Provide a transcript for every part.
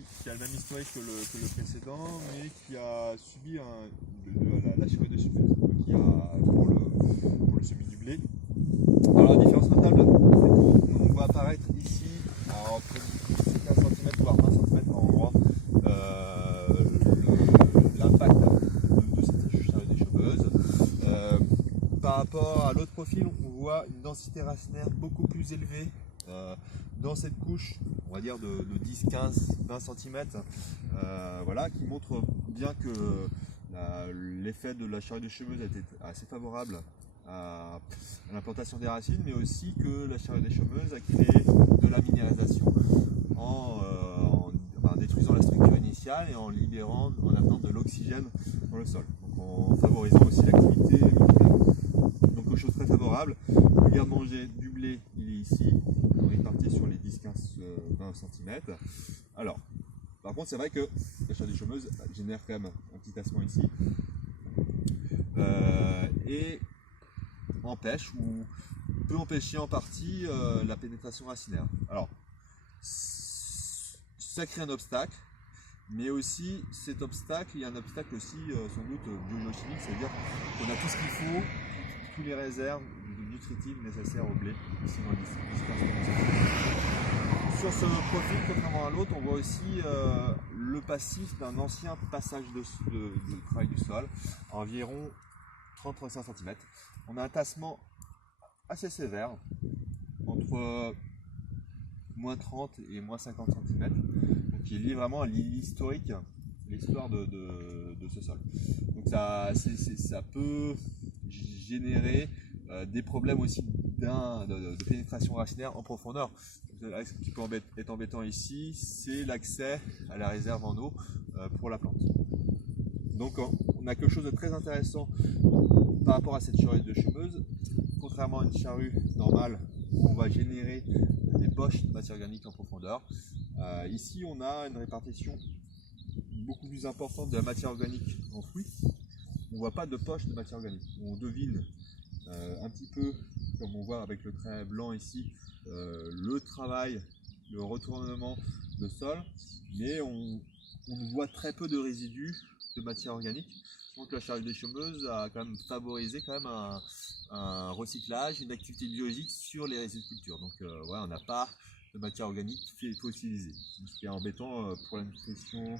produit qui a le même historique que le précédent, mais qui a subi la charrue de chemise pour le semis du blé. Alors la différence notable, c'est qu'on voit apparaître ici, entre 15 cm voire 20 cm par endroit, l'impact de cette charrue d'échauffeuse. Par rapport à l'autre profil, on voit une densité racinaire beaucoup plus élevée dans cette couche, on va dire de 10, 15, 20 cm, voilà, qui montre bien que l'effet de la charrue d'échauffeuse a été assez favorable à l'implantation des racines, mais aussi que la charrue d'échauffeuse a créé de la minéralisation en détruisant la structure initiale et en amenant de l'oxygène dans le sol, donc en favorisant aussi l'activité microbienne. Donc chose très favorable. Le garde-manger du blé, il est ici, on est parti sur les 10, 15, 20 cm. Alors, par contre, c'est vrai que la charrue d'échauffeuse génère quand même un petit tassement ici et empêche ou peut empêcher en partie la pénétration racinaire. Alors, ça crée un obstacle, mais aussi cet obstacle, il y a un obstacle aussi sans doute biogéochimique, c'est-à-dire qu'on a tout ce qu'il faut, toutes les réserves nutritives nécessaires au blé ici dans Sur ce profil, contrairement à l'autre, on voit aussi le passif d'un ancien passage de travail du sol, à environ 30-35 cm. On a un tassement assez sévère, entre moins 30 et moins 50 cm, donc qui est lié vraiment à l'historique, l'histoire de ce sol. Donc ça peut générer des problèmes aussi de pénétration racinaire en profondeur. Ce qui peut être embêtant ici, c'est l'accès à la réserve en eau pour la plante. Donc on a quelque chose de très intéressant par rapport à cette charrue d'échauffeuse. Contrairement à une charrue normale où on va générer des poches de matière organique en profondeur, ici on a une répartition beaucoup plus importante de la matière organique en fruits. On ne voit pas de poche de matière organique. On devine un petit peu, comme on voit avec le trait blanc ici, le travail, le retournement de sol, mais on voit très peu de résidus de matière organique. Donc la charrue d'échauffeuse a quand même favorisé un recyclage, une activité biologique sur les résidus de culture. Donc voilà, on n'a pas de matière organique fossilisée, ce qui est embêtant pour la nutrition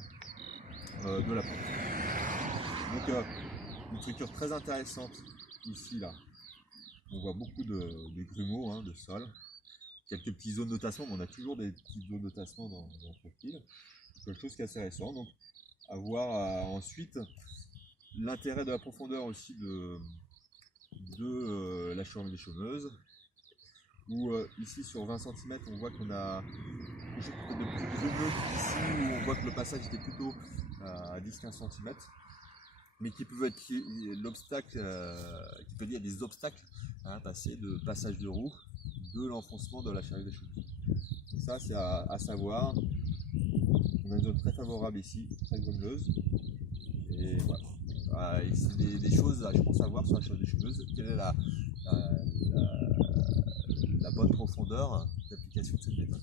de la plante. Donc une structure très intéressante ici là. On voit beaucoup de grumeaux de sol, quelques petites zones de tassement, mais on a toujours des petites zones de tassement dans le profil. Quelque chose qui est assez récent. Donc à voir ensuite l'intérêt de la profondeur aussi de la charrue d'échauffeuse, où ici sur 20 cm on voit qu'on a quelque chose de plus grumeux ici, où on voit que le passage était plutôt à 10-15 cm, mais qui peut être l'obstacle, qui peut lier à des obstacles passer de passage de roue, de l'enfoncement de la charrue d'échauffeuse. Donc ça c'est à savoir. On a une zone très favorable ici, très grumeleuse, et voilà. C'est des choses je pense à voir sur la charrue d'échauffeuse. Quelle est la bonne profondeur d'application de cette méthode?